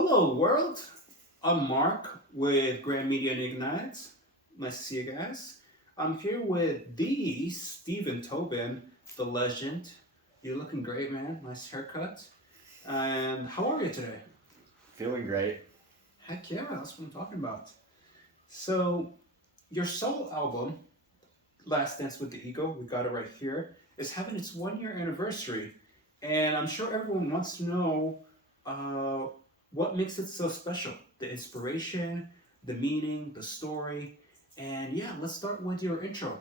Hello, world. I'm Mark with Grand Media and Ignite. Nice to see you guys. I'm here with the Stephen Tobin, the legend. You're looking great, man. Nice haircut. And how are you today? Feeling great. Heck yeah, that's what I'm talking about. So, your solo album, Last Dance with the Ego, we got it right here, is having its 1 year anniversary. And I'm sure everyone wants to know uh, what makes it so special. The inspiration, the meaning, the story. And yeah, let's start with your intro.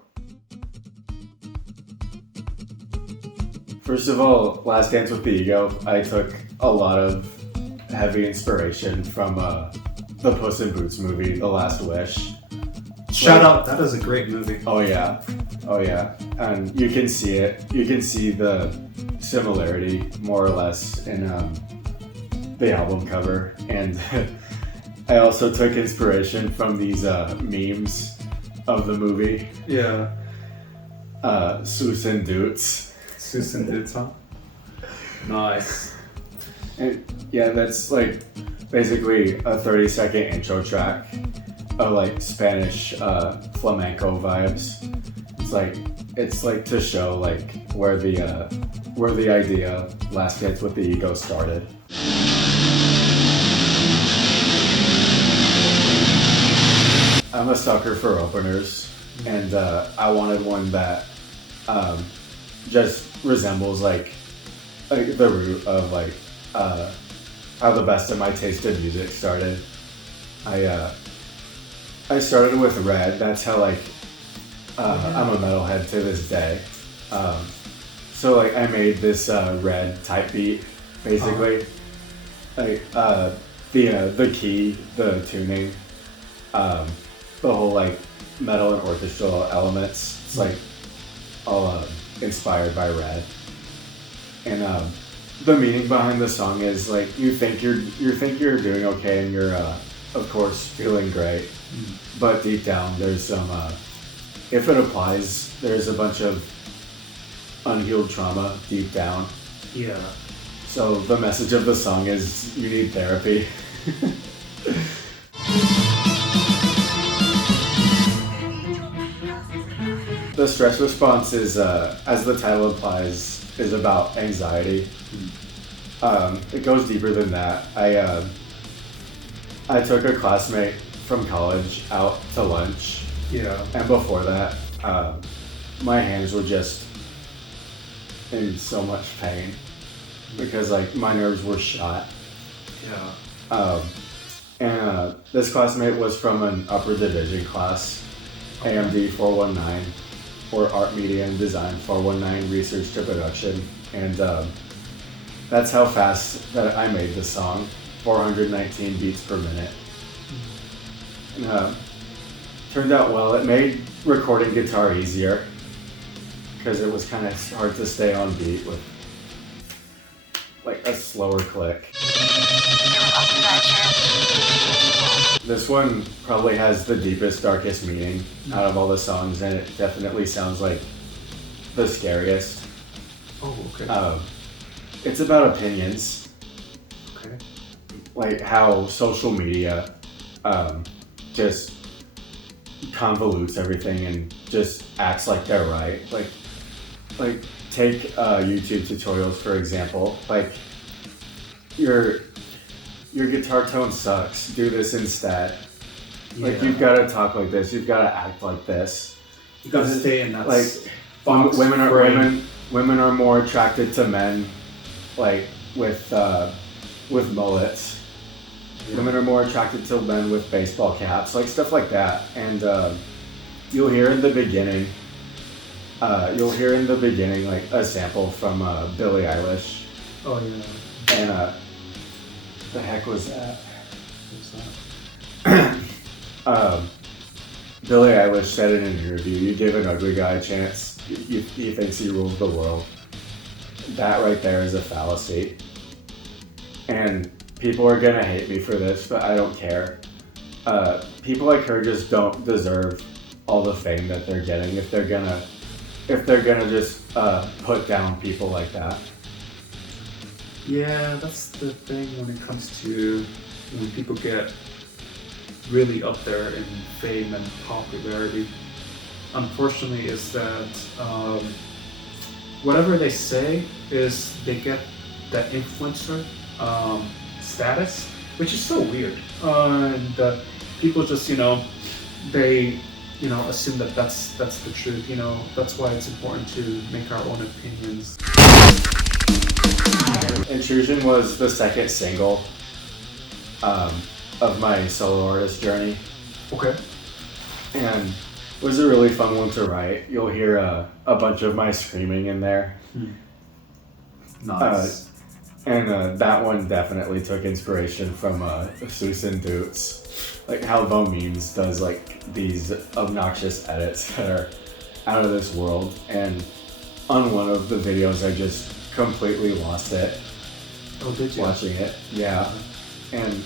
First of all, Last Dance with the Ego, I took a lot of heavy inspiration from the Puss in Boots movie, The Last Wish. Shout out, that is a great movie. Oh yeah, and you can see it. You can see the similarity more or less in the album cover, and I also took inspiration from these memes of the movie. Yeah. Susan Doots. Susan did some. Nice. And yeah, that's like basically a 30-second intro track of like Spanish flamenco vibes. It's like to show like where the idea Last Dance with the Ego started. I'm a sucker for openers, and I wanted one that just resembles like the root of like how the best of my taste in music started. I started with Red. That's how like I'm a metalhead to this day. So like I made this Red type beat basically. Like the key, the tuning, the whole like metal and orchestral elements. It's like all inspired by Red. And the meaning behind the song is like you think you're doing okay and you're of course feeling great, but deep down there's some if it applies, there's a bunch of unhealed trauma deep down. Yeah. So the message of the song is you need therapy. The stress response is, as the title implies, is about anxiety. It goes deeper than that. I took a classmate from college out to lunch. Yeah. And before that, my hands were just in so much pain because like my nerves were shot. Yeah. And this classmate was from an upper division class, AMD 419, or Art Media and Design 419, Research to Production. And that's how fast that I made the song, 419 beats per minute. And turned out well. It made recording guitar easier because it was kind of hard to stay on beat with like a slower click. This one probably has the deepest, darkest meaning out of all the songs, and it definitely sounds like the scariest. Oh, okay. It's about opinions. Okay. Like how social media just convolutes everything and just acts like they're right. Like take YouTube tutorials for example. Like your guitar tone sucks. Do this instead. Yeah. Like you've got to talk like this. You've got to act like this. You gotta stay in that Like box frame. women are more attracted to men like with mullets. Women are more attracted to men with baseball caps, like stuff like that. And you'll hear in the beginning like a sample from Billie Eilish. Oh yeah. And the heck was that? What's that? Billie Eilish said in an interview, "You give an ugly guy a chance, he thinks he rules the world." That right there is a fallacy. And people are gonna hate me for this, but I don't care. People like her just don't deserve all the fame that they're getting if they're gonna just put down people like that. Yeah, that's the thing when it comes to when people get really up there in fame and popularity, unfortunately, is that whatever they say is they get that influencer status, which is so weird. And people just, they, assume that that's the truth. That's why it's important to make our own opinions. Intrusion was the second single of my solo artist journey, Okay. and it was a really fun one to write. You'll hear a bunch of my screaming in there. Nice. And that one definitely took inspiration from sᴜŒs, like how Vo Memes does like these obnoxious edits that are out of this world. And on one of the videos, I just completely lost it. Oh, did you? Watching it, yeah. And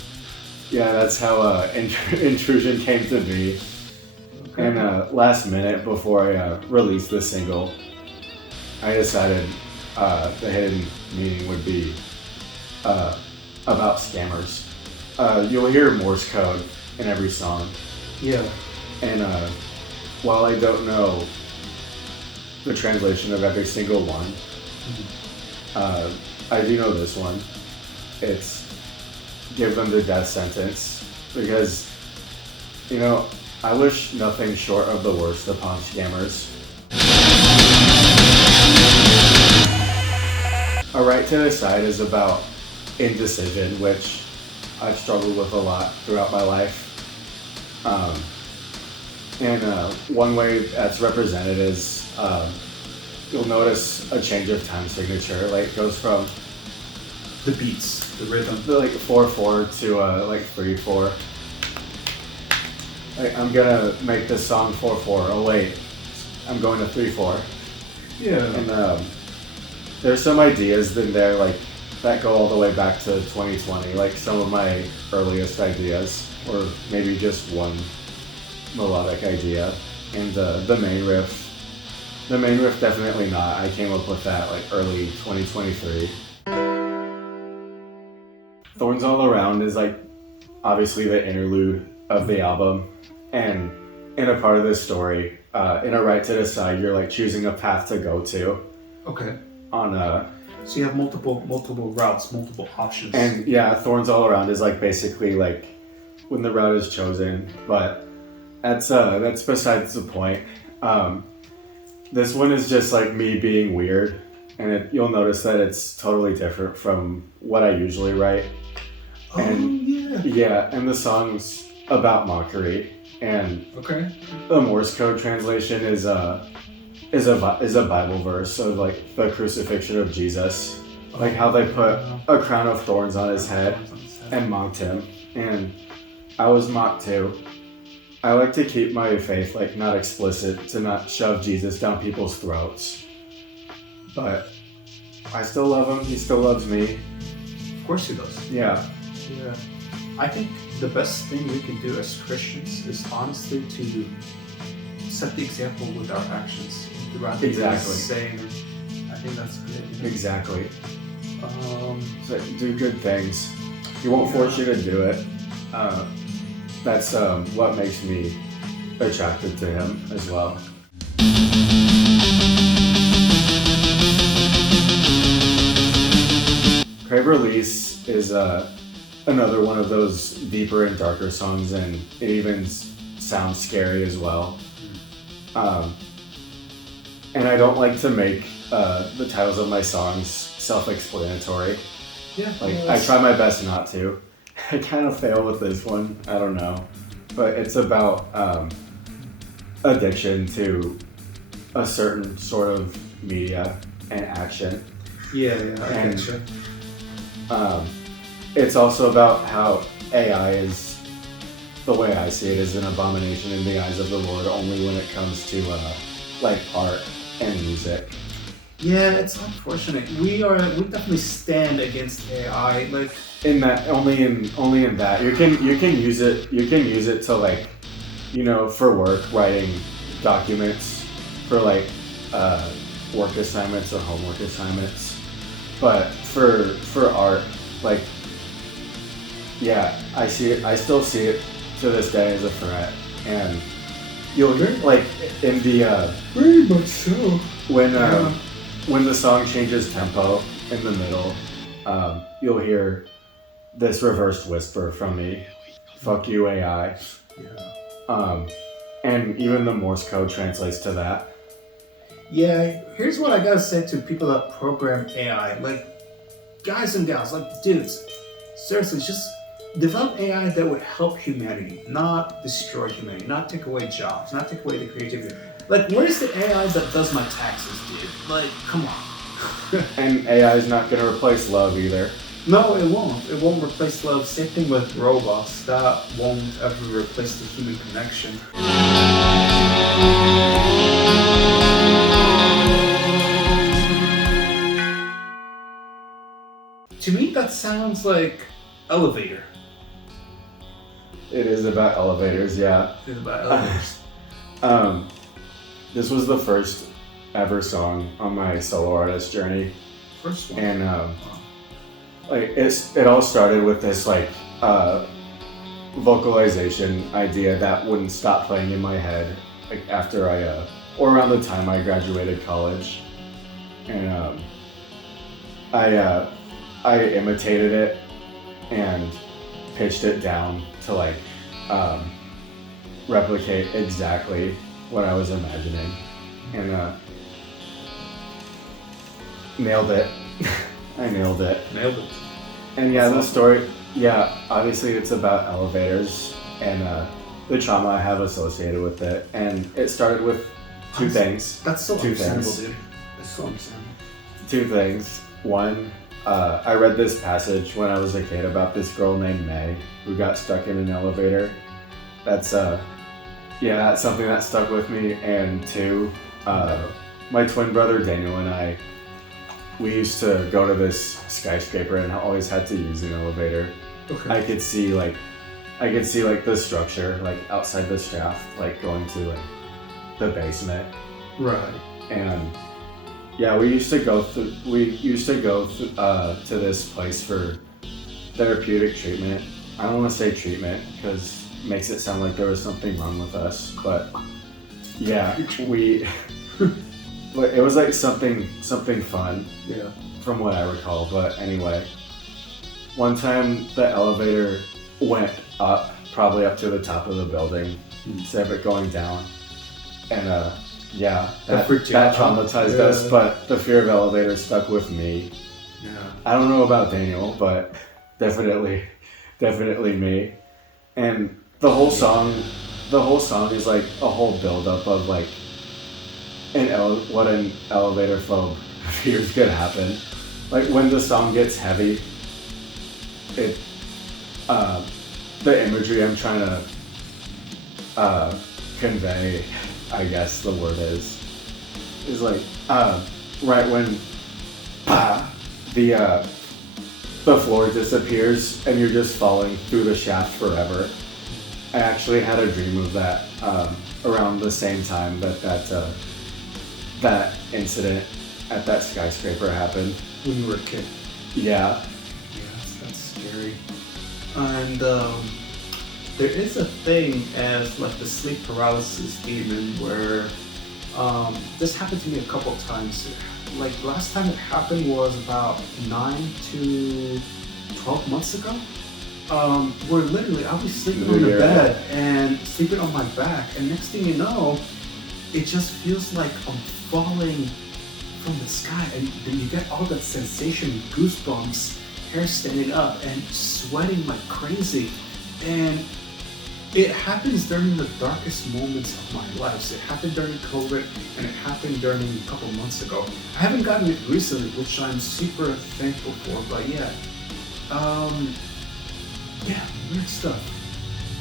yeah, that's how Intrusion came to be. Okay. And last minute before I released the single, I decided the hidden meaning would be about scammers. You'll hear Morse code in every song, Yeah. and while I don't know the translation of every single one, I do know this one. It's give them the death sentence, because I wish nothing short of the worst upon scammers. A Right to Decide is about indecision, which I've struggled with a lot throughout my life. And one way that's represented is you'll notice a change of time signature. Like it goes from The beats, the rhythm. like 4/4 to like 3/4. Like I'm gonna make this song 4/4. Oh wait, I'm going to 3/4. Yeah. And there's some ideas in there like that go all the way back to 2020. Like some of my earliest ideas, or maybe just one melodic idea. And the main riff definitely not. I came up with that like early 2023. Thorns All Around is like obviously the interlude of the album, and in a part of this story, in A Right to Decide, you're like choosing a path to go to Okay. on So you have multiple routes, multiple options. and yeah, Thorns All Around is like basically like when the route is chosen, but that's besides the point. This one is just like me being weird, and you'll notice that it's totally different from what I usually write. And yeah, and the song's about mockery, and Okay. the Morse code translation is a Bible verse of like the crucifixion of Jesus, like how they put a crown of thorns on his head and mocked him, and I was mocked too. I like to keep my faith like not explicit, to not shove Jesus down people's throats, but I still love him. He still loves me. Of course he does. Yeah. Yeah. I think the best thing we can do as Christians is honestly to set the example with our actions throughout the Exactly. saying. I think that's good. Exactly. So do good things. He won't force you to do it. That's what makes me attracted to him as well. Crave Release is another one of those deeper and darker songs, and it even sounds scary as well. And I don't like to make the titles of my songs self-explanatory. Yeah. Like I try my best not to. I kind of fail with this one. I don't know, but it's about addiction to a certain sort of media and action. Yeah, I And- get you. It's also about how AI is, the way I see it, is an abomination in the eyes of the Lord only when it comes to like art and music. Yeah, it's unfortunate. We definitely stand against AI. Like, In that, only in that you can use it to like, for work, writing documents for like work assignments or homework assignments. But for art, like yeah, I see it. I still see it to this day as a threat, and you'll hear like in the Very much so. when the song changes tempo in the middle, you'll hear this reversed whisper from me, "Fuck you, AI." Yeah. And even the Morse code translates to that. Yeah, here's what I gotta say to people that program AI. Like, guys and gals, like dudes, seriously, just develop AI that would help humanity, not destroy humanity, not take away jobs, not take away the creativity. Like, where's the AI that does my taxes, dude? Like, come on. And AI is not going to replace love either. No, it won't. It won't replace love. Same thing with robots. That won't ever replace the human connection. To me, that sounds like Elevator. It is about elevators, yeah. It's about elevators. This was the first ever song on my solo artist journey, First one. and like it all started with this like vocalization idea that wouldn't stop playing in my head, like after or around the time I graduated college, and I imitated it and pitched it down to like replicate exactly what I was imagining, and nailed it. I nailed it. Nailed it. And yeah, That's the awesome. story, yeah, obviously it's about elevators and the trauma I have associated with it, and it started with two things. That's so Two understandable, things. dude. That's so understandable. Two things. One, I read this passage when I was a kid about this girl named May who got stuck in an elevator. That's that's something that stuck with me. And two, my twin brother Daniel and I, we used to go to this skyscraper and always had to use an elevator. Okay. I could see like the structure like outside the shaft, like going to like the basement. Right. And yeah, we used to go to this place for therapeutic treatment. I don't want to say treatment because it makes it sound like there was something wrong with us, but yeah, but it was like something fun. Yeah. From what I recall, but anyway, one time the elevator went up, probably up to the top of the building, instead of it going down, and that traumatized us, but the fear of elevators stuck with me. Yeah. I don't know about Daniel, but definitely me. And the whole song is like a whole build-up of like what an elevator phobe fears could happen. Like when the song gets heavy, it the imagery I'm trying to convey, I guess the word is like right when the floor disappears and you're just falling through the shaft forever. I actually had a dream of that around the same time that incident at that skyscraper happened. When you were a kid. Yeah. Yes, that's scary. And there is a thing as like the sleep paralysis demon where this happened to me a couple of times. Like last time it happened was about 9 to 12 months ago. Where literally I was sleeping on the bed and sleeping on my back, and next thing you know, it just feels like I'm falling from the sky, and then you get all that sensation, goosebumps, hair standing up, and sweating like crazy. And it happens during the darkest moments of my life. So it happened during COVID, and it happened during a couple months ago. I haven't gotten it recently, which I'm super thankful for, but weird stuff.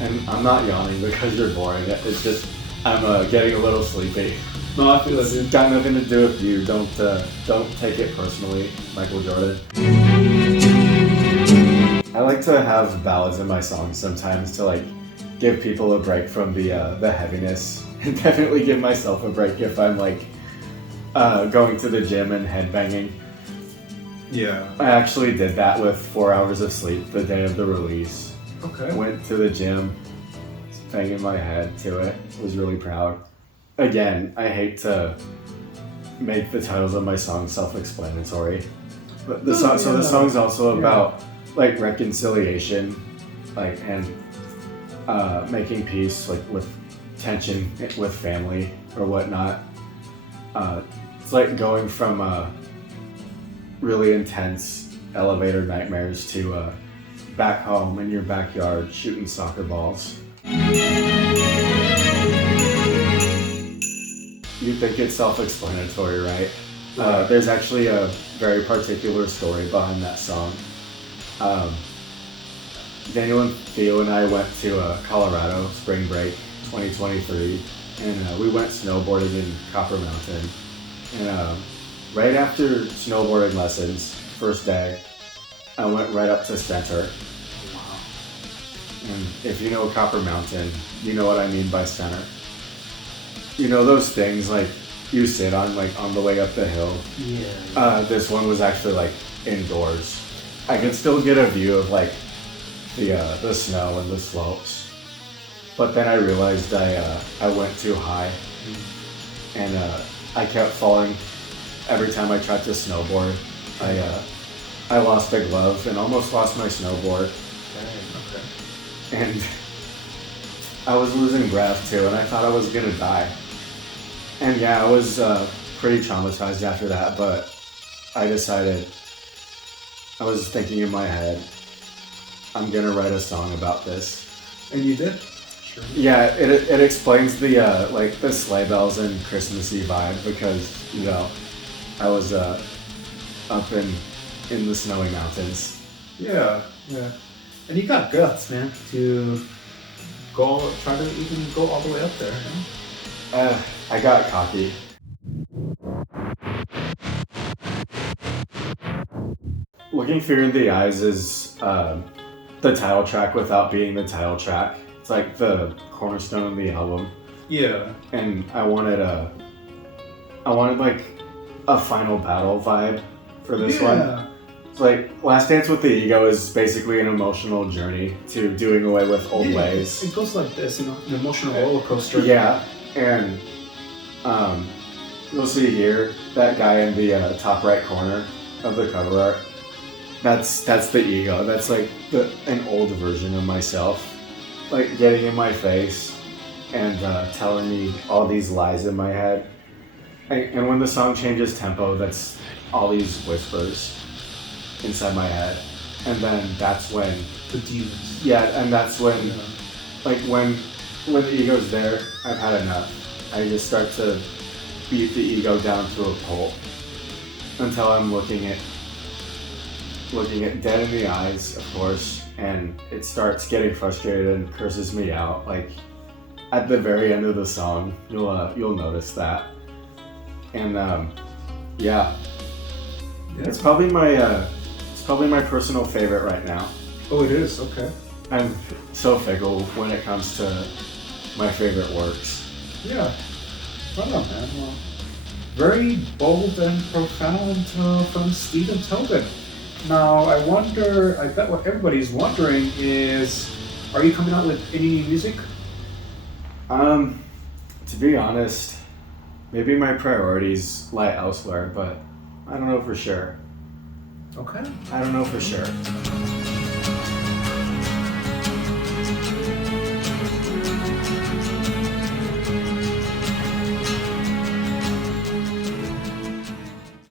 And I'm not yawning because you're boring. It's just I'm getting a little sleepy. No, I feel It's got nothing to do with you. Don't take it personally, Michael Jordan. I like to have ballads in my songs sometimes to like give people a break from the heaviness, and definitely give myself a break if I'm like going to the gym and headbanging. Yeah. I actually did that with 4 hours of sleep the day of the release. Okay. Went to the gym, banging my head to it. Was really proud. Again, I hate to make the titles of my songs self-explanatory, but the song's also about like reconciliation, like and making peace, like with tension with family or whatnot. It's like going from really intense elevator nightmares to back home in your backyard shooting soccer balls. You think it's self-explanatory, right? There's actually a very particular story behind that song. Daniel and Theo and I went to Colorado spring break 2023, and we went snowboarding in Copper Mountain. And right after snowboarding lessons, first day, I went right up to center. Wow. And if you know Copper Mountain, you know what I mean by center. You know those things like you sit on like on the way up the hill? Yeah. This one was actually like indoors. I could still get a view of like the snow and the slopes. But then I realized I went too high, and I kept falling every time I tried to snowboard. I lost a glove and almost lost my snowboard. Okay. And I was losing breath too, and I thought I was gonna die. And yeah, I was pretty traumatized after that, but I decided, I was thinking in my head, I'm gonna write a song about this. And you did? Sure. Yeah, it explains the like the sleigh bells and Christmassy vibe because, you know, I was up in the snowy mountains. Yeah. And you got guts, man, to try to even go all the way up there. You know? I got cocky. Looking Fear in the Eyes is the title track without being the title track. It's like the cornerstone of the album. Yeah. And I wanted like a final battle vibe for this one. It's like Last Dance with the Ego is basically an emotional journey to doing away with old ways. It goes like this, you know, an emotional roller coaster. Yeah, and you'll see here that guy in the top right corner of the cover art. That's the ego. That's like an old version of myself, like getting in my face and telling me all these lies in my head. And when the song changes tempo, that's all these whispers inside my head. And then that's when The demons. yeah, and that's when like when the ego's there, I've had enough. I just start to beat the ego down to a pulp until I'm looking it dead in the eyes, of course, and it starts getting frustrated and curses me out. Like at the very end of the song, you'll notice that. And yeah, it's probably my personal favorite right now. Oh, it is. Okay. I'm so fickle when it comes to my favorite works. Yeah. Right on, man. Well, very bold and profound from Stephen Tobin. Now, I bet what everybody's wondering is, are you coming out with any new music? To be honest, maybe my priorities lie elsewhere, but I don't know for sure. Okay. I don't know for sure.